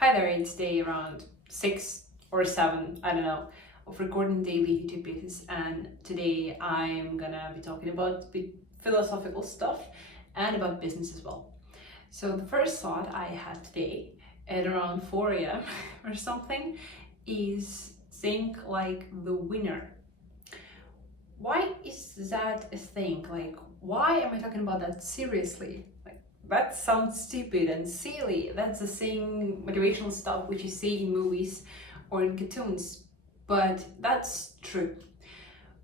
Hi there, it's day around 6 or 7, I don't know, of recording daily YouTube videos, and today I'm gonna be talking about philosophical stuff and about business as well. So the first thought I had today at around 4 a.m. or something is think like the winner. Why is that a thing? Like, why am I talking about that seriously? That sounds stupid and silly. That's the same motivational stuff which you see in movies or in cartoons, but that's true.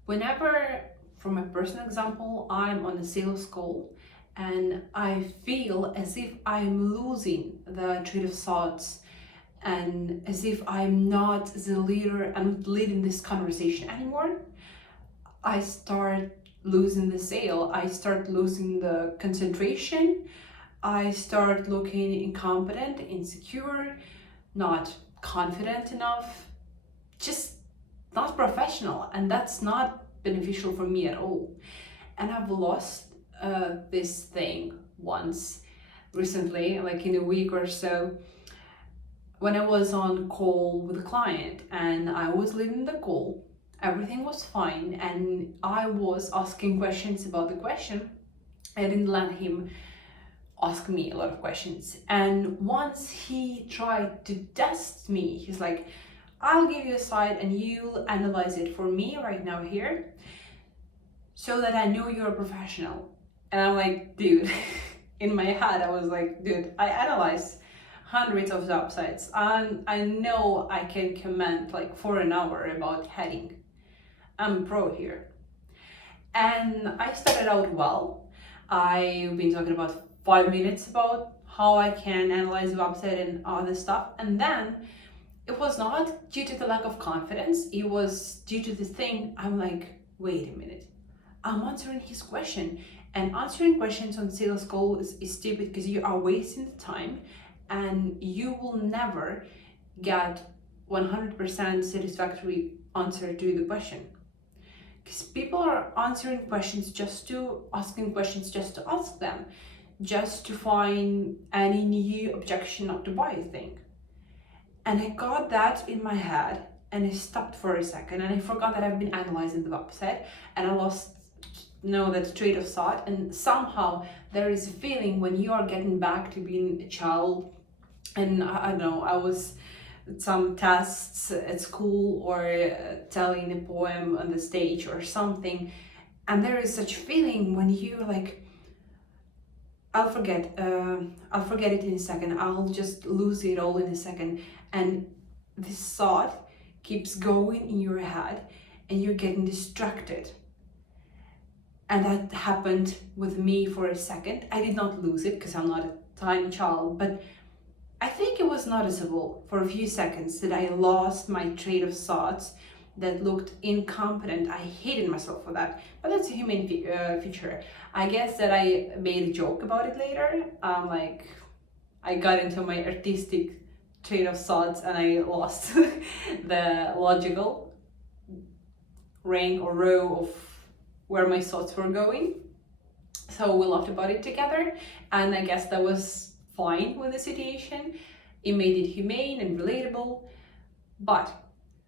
Whenever, from a personal example, I'm on a sales call and I feel as if I'm losing the train of thoughts and as if I'm not the leader, I'm not leading this conversation anymore, I start losing the sale, I start losing the concentration, I start looking incompetent, insecure, not confident enough, just not professional, and that's not beneficial for me at all. And I've lost this thing once recently, like in a week or so, when I was on call with a client and I was leading the call. Everything was fine, and I was asking questions about the question. I didn't let him ask me a lot of questions, and once he tried to test me, he's like, I'll give you a slide and you'll analyze it for me right now here so that I know you're a professional. And I'm like, dude, in my head I was like, dude, I analyze hundreds of job sites and I know I can comment like for an hour about heading. I'm a pro here. And I started out well. I've been talking about 5 minutes about how I can analyze the website and other stuff, and then it was not due to the lack of confidence, it was due to the thing. I'm like, wait a minute, I'm answering his question, and answering questions on sales call is stupid because you are wasting the time and you will never get 100% satisfactory answer to the question. Because people are answering questions asking questions just to ask them, just to find any new objection not to buy a thing. And I got that in my head and I stopped for a second and I forgot that I've been analyzing the website and I lost that train of thought. And somehow there is a feeling when you are getting back to being a child, and I don't know, I was some tests at school or telling a poem on the stage or something, and there is such feeling when you're like, I'll forget it in a second, I'll just lose it all in a second, and this thought keeps going in your head and you're getting distracted. And that happened with me for a second. I did not lose it because I'm not a tiny child, but I think it was noticeable for a few seconds that I lost my train of thoughts that looked incompetent. I hated myself for that, but that's a human feature. I guess that I made a joke about it later. I got into my artistic train of thoughts and I lost the logical rank or row of where my thoughts were going. So we laughed about it together, and I guess that was fine with the situation. It made it humane and relatable. But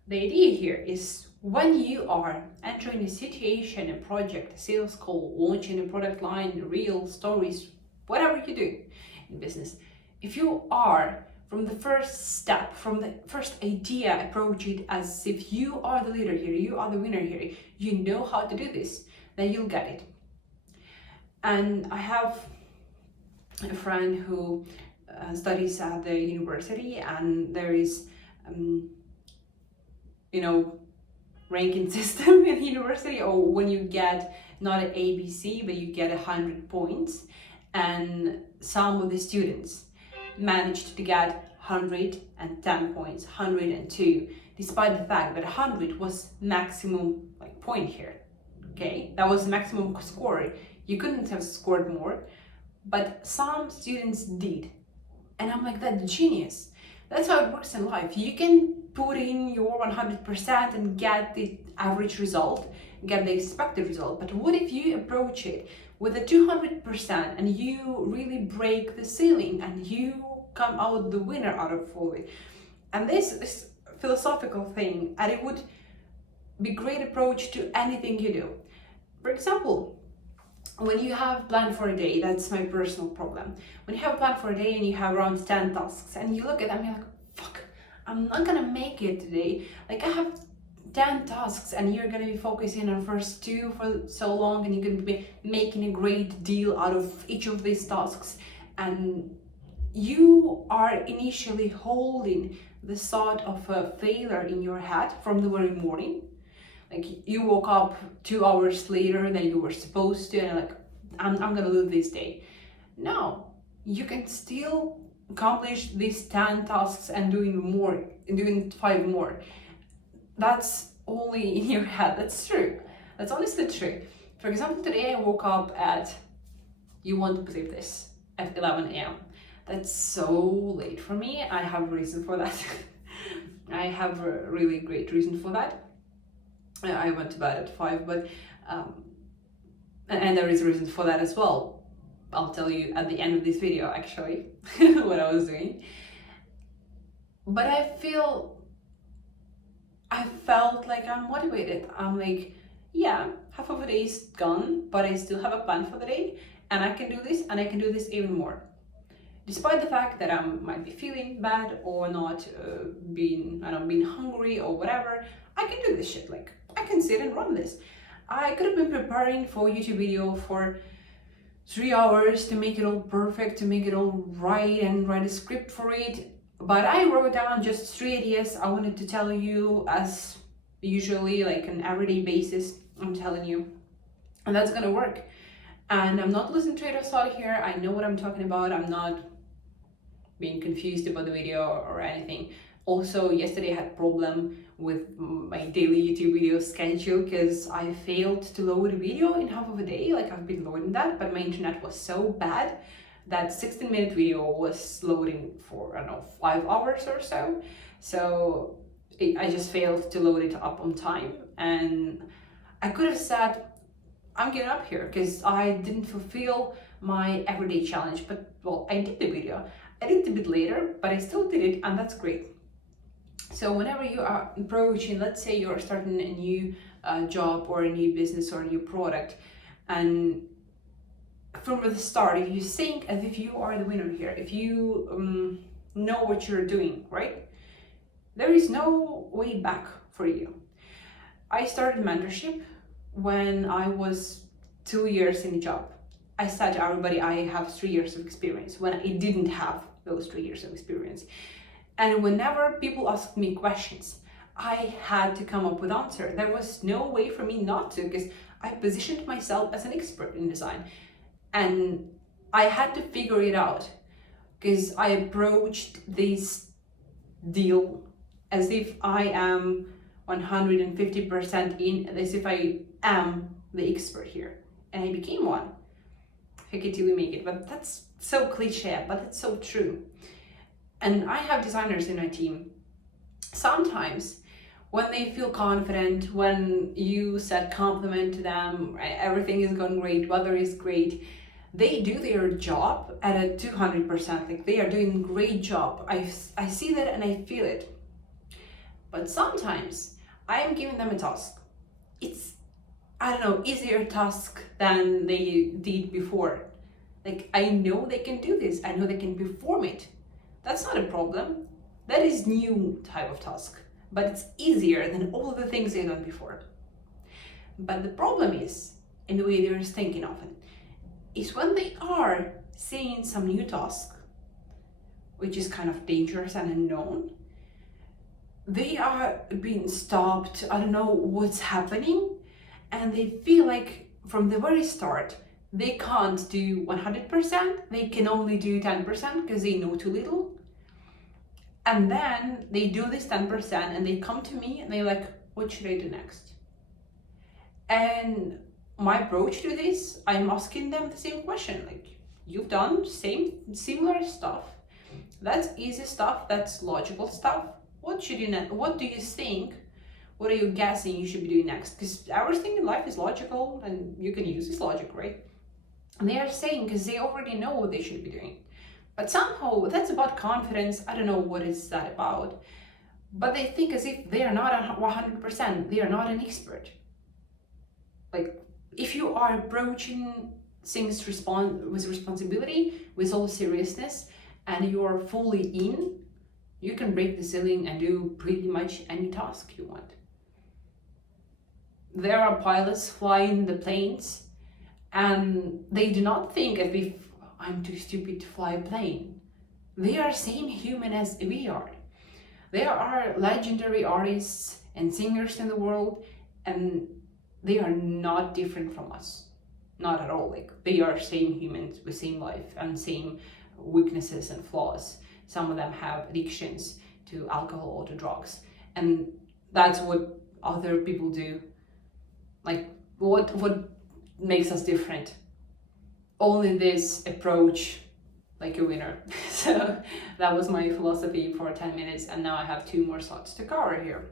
the idea here is when you are entering a situation, a project, a sales call, launching a product line, real stories, whatever you do in business, if you are from the first step, from the first idea, approach it as if you are the leader here, you are the winner here, you know how to do this, then you'll get it. And I have a friend who studies at the university, and there is ranking system in university, or when you get not an ABC but you get 100 points, and some of the students managed to get 110 points, 102, despite the fact that 100 was maximum point here. Okay, that was the maximum score. You couldn't have scored more, but some students did. And I'm like, that's genius. That's how it works in life. You can put in your 100% and get the average result, get the expected result. But what if you approach it with a 200% and you really break the ceiling and you come out the winner out of all of it. And this philosophical thing, and it would be great approach to anything you do. For example, when you have planned for a day, that's my personal problem. When you have a plan for a day and you have around 10 tasks and you look at them, you're like, fuck, I'm not gonna make it today. Like I have 10 tasks and you're gonna be focusing on first 2 for so long, and you're gonna be making a great deal out of each of these tasks. And you are initially holding the thought of a failure in your head from the very morning. Like you woke up 2 hours later than you were supposed to, and like, I'm gonna lose this day. No, you can still accomplish these 10 tasks and doing 5 more. That's only in your head. That's true. That's honestly true. For example, today I woke up at, you won't believe this, at 11 a.m. That's so late for me. I have a reason for that. I have a really great reason for that. I went to bed at 5, but and there is a reason for that as well. I'll tell you at the end of this video, actually, what I was doing. But I felt like I'm motivated. I'm like, yeah, half of the day is gone, but I still have a plan for the day, and I can do this, and I can do this even more. Despite the fact that I might be feeling bad or not being hungry or whatever, I can do this shit. Like, I can sit and run this. I could have been preparing for a YouTube video for 3 hours to make it all perfect, to make it all right and write a script for it. But I wrote down just 3 ideas I wanted to tell you, as usually, like an everyday basis, I'm telling you. And that's gonna work. And I'm not losing train of thought here. I know what I'm talking about. I'm not being confused about the video or anything. Also, yesterday I had a problem with my daily YouTube video schedule because I failed to load a video in half of a day. Like, I've been loading that, but my internet was so bad that 16-minute video was loading for, I don't know, 5 hours or so. So I just failed to load it up on time. And I could have said, I'm giving up here because I didn't fulfill my everyday challenge. But, well, I did the video. I did it a bit later, but I still did it, and that's great. So whenever you are approaching, let's say you're starting a new job or a new business or a new product, and from the start, if you think as if you are the winner here, if you know what you're doing, right? There is no way back for you. I started mentorship when I was 2 years in a job. I said to everybody I have 3 years of experience when I didn't have those 3 years of experience. And whenever people asked me questions, I had to come up with answer. There was no way for me not to, because I positioned myself as an expert in design. And I had to figure it out, because I approached this deal as if I am 150% in, as if I am the expert here. And I became one. Fake it till you make it. But that's so cliche, but it's so true. And I have designers in my team. Sometimes when they feel confident, when you said compliment to them, everything is going great, weather is great, they do their job at a 200%. Like, they are doing a great job. I see that and I feel it. But sometimes I am giving them a task. It's, I don't know, easier task than they did before. Like, I know they can do this. I know they can perform it. That's not a problem. That is new type of task, but it's easier than all of the things they've done before. But the problem is, in the way they're thinking often, is when they are seeing some new task, which is kind of dangerous and unknown, they are being stopped, I don't know what's happening, and they feel like from the very start, they can't do 100%, they can only do 10% because they know too little. And then they do this 10% and they come to me and they're like, what should I do next? And my approach to this, I'm asking them the same question. Like, you've done similar stuff. That's easy stuff, that's logical stuff. What do you think? What are you guessing you should be doing next? Because everything in life is logical and you can use this logic, right? And they are saying, because they already know what they should be doing. But somehow that's about confidence. I don't know what is that about. But they think as if they are not 100%, they are not an expert. Like, if you are approaching things with responsibility, with all seriousness, and you are fully in, you can break the ceiling and do pretty much any task you want. There are pilots flying the planes, and they do not think as if I'm too stupid to fly a plane. They are same human as we are. There are legendary artists and singers in the world, and they are not different from us. Not at all. Like, they are same humans with same life and same weaknesses and flaws. Some of them have addictions to alcohol or to drugs. And that's what other people do. Like, what makes us different? Only this approach like a winner. So that was my philosophy for 10 minutes, and now I have 2 more thoughts to cover here.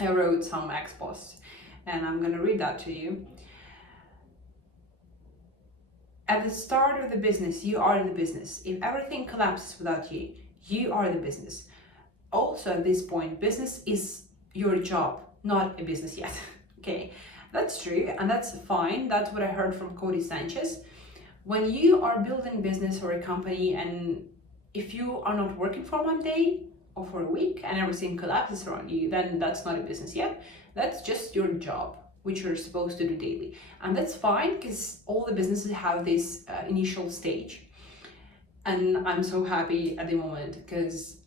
I wrote some ex-posts, and I'm gonna read that to you. At the start of the business, you are the business. If everything collapses without you, you are the business. Also, at this point, business is your job, not a business yet. Okay, that's true, and that's fine. That's what I heard from Cody Sanchez. When you are building business or a company, and if you are not working for one day or for a week and everything collapses around you, then that's not a business yet. That's just your job, which you're supposed to do daily. And that's fine, because all the businesses have this initial stage. And I'm so happy at the moment, because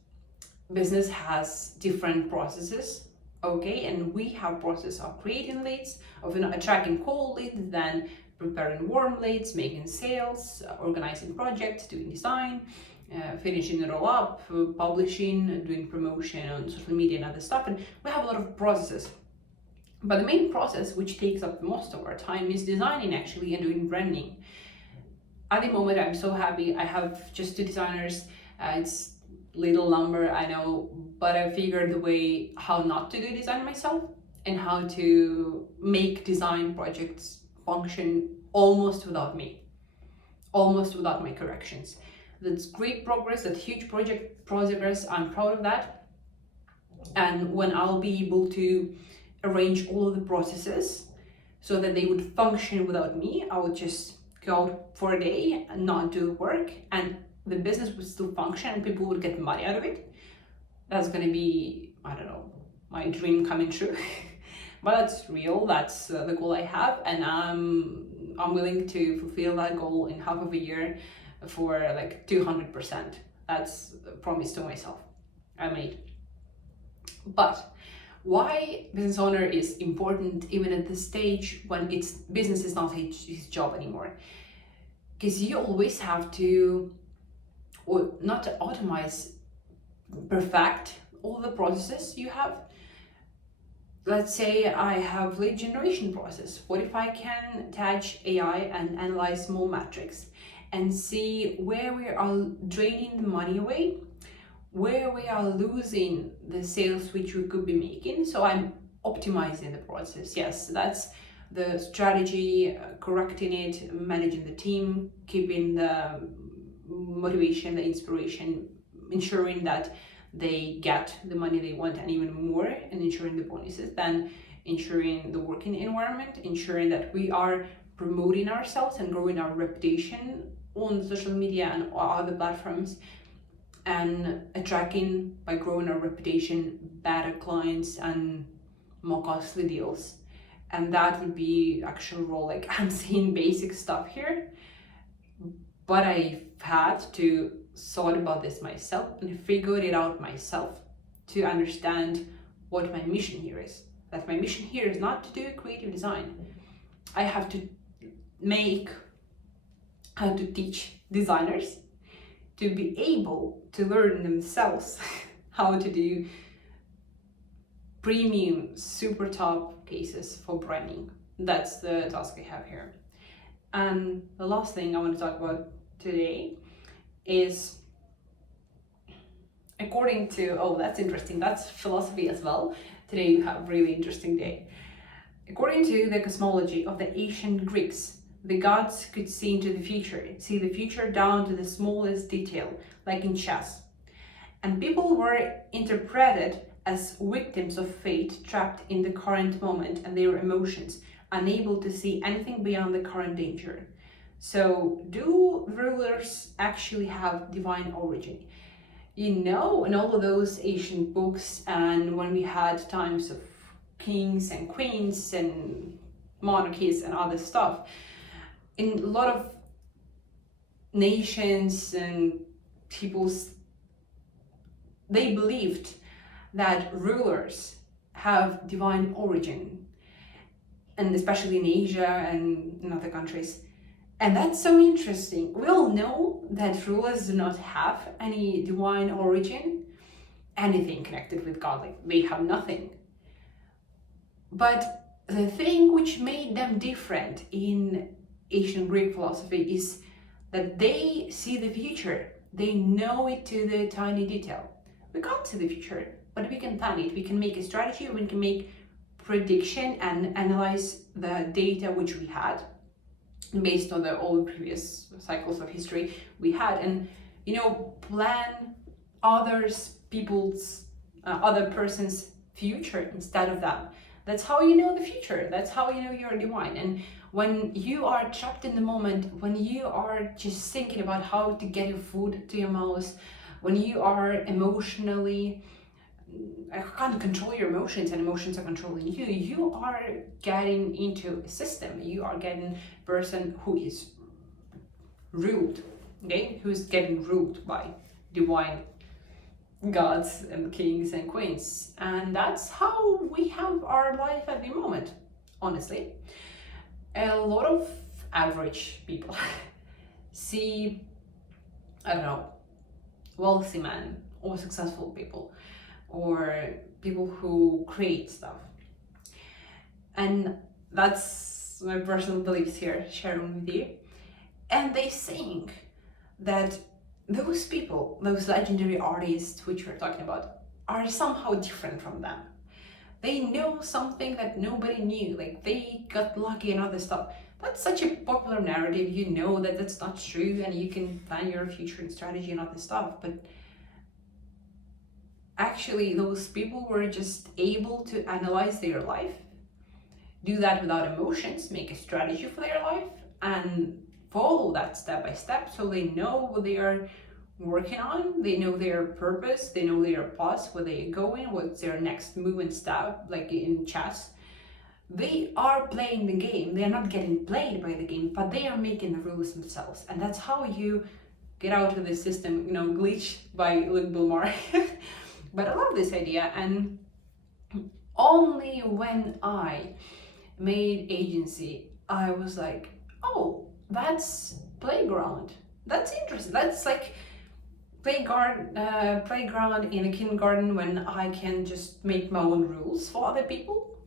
business has different processes, okay? And we have process of creating leads, of attracting cold leads, then preparing warm leads, making sales, organizing projects, doing design, finishing it all up, publishing, doing promotion on social media and other stuff. And we have a lot of processes. But the main process, which takes up most of our time, is designing actually and doing branding. At the moment, I'm so happy. I have just 2 designers. It's little number, I know, but I figured the way how not to do design myself and how to make design projects function almost without me, almost without my corrections. That's great progress, that's huge progress. I'm proud of that. And when I'll be able to arrange all of the processes so that they would function without me, I would just go out for a day and not do work, and the business would still function and people would get money out of it. That's gonna be, I don't know, my dream coming true. But that's real, that's the goal I have, and I'm willing to fulfill that goal in half of a year for like 200%. That's a promise to myself I made. But why business owner is important even at this stage when it's business is not his job anymore? Because you always have to, or not to automate, perfect all the processes you have. Let's say I have lead generation process. What if I can attach AI and analyze small metrics and see where we are draining the money away, where we are losing the sales which we could be making? So I'm optimizing the process. Yes, that's the strategy, correcting it, managing the team, keeping the motivation, the inspiration, ensuring that they get the money they want and even more, and ensuring the bonuses, then ensuring the working environment, ensuring that we are promoting ourselves and growing our reputation on social media and other platforms, and attracting, by growing our reputation, better clients and more costly deals. And that would be actual role. Like, I'm saying basic stuff here, but I've had to thought about this myself and figured it out myself to understand what my mission here is. That my mission here is not to do creative design. I have to teach designers to be able to learn themselves how to do premium, super top cases for branding. That's the task I have here. And the last thing I want to talk about today is, according to, oh, that's interesting, that's philosophy as well. Today we have a really interesting day. According to the cosmology of the ancient Greeks, the gods could see into the future, see the future down to the smallest detail, like in chess. And people were interpreted as victims of fate, trapped in the current moment and their emotions, unable to see anything beyond the current danger. So, do rulers actually have divine origin? You know, in all of those ancient books, and when we had times of kings and queens and monarchies and other stuff, in a lot of nations and peoples, they believed that rulers have divine origin, and especially in Asia and in other countries. And that's so interesting. We all know that rulers do not have any divine origin, anything connected with God, like they have nothing. But the thing which made them different in ancient Greek philosophy is that they see the future. They know it to the tiny detail. We can't see the future, but we can plan it. We can make a strategy, we can make prediction and analyze the data which we had based on all the previous cycles of history we had, and plan other person's future instead of them. That's how you know the future. That's how you know you're divine. And when you are trapped in the moment, when you are just thinking about how to get your food to your mouth, when you are emotionally can't control your emotions and emotions are controlling you, you are getting into a system. You are getting a person who is ruled, okay, who's getting ruled by divine gods and kings and queens. And that's how we have our life at the moment, honestly. A lot of average people see, I don't know, wealthy men or successful people or people who create stuff. And that's my personal beliefs here, sharing with you. And they think that those people, those legendary artists which we're talking about, are somehow different from them. They know something that nobody knew, like they got lucky and other stuff. That's such a popular narrative. You know that that's not true, and you can plan your future and strategy and other stuff. But actually, those people were just able to analyze their life, do that without emotions, make a strategy for their life, and follow that step by step, so they know what they are working on, they know their purpose, they know their path, where they're going, what's their next move and step, like in chess. They are playing the game. They are not getting played by the game, but they are making the rules themselves. And that's how you get out of the system, glitch by Luke Bilmar. But I love this idea, and only when I made agency, I was like, oh, that's playground. That's interesting. That's like playground in a kindergarten, when I can just make my own rules for other people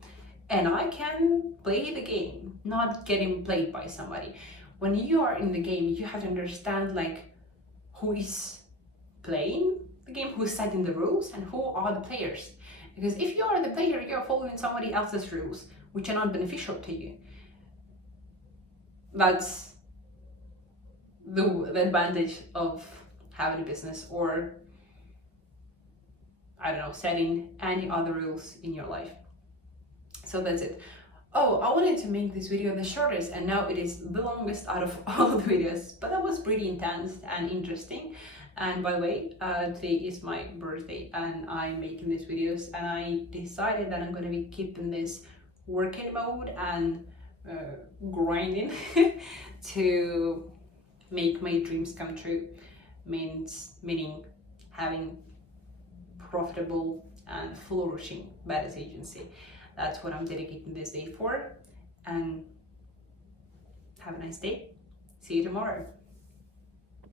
and I can play the game, not getting played by somebody. When you are in the game, you have to understand like who is playing the game, who's setting the rules, and who are the players. Because if you are the player, you are following somebody else's rules, which are not beneficial to you. That's the advantage of having a business, or I don't know, setting any other rules in your life. So that's it. Oh, I wanted to make this video the shortest, and now it is the longest out of all the videos, but that was pretty intense and interesting. And by the way, today is my birthday and I'm making these videos, and I decided that I'm going to be keeping this working mode and grinding to make my dreams come true. Meaning having profitable and flourishing badass agency. That's what I'm dedicating this day for. And have a nice day. See you tomorrow.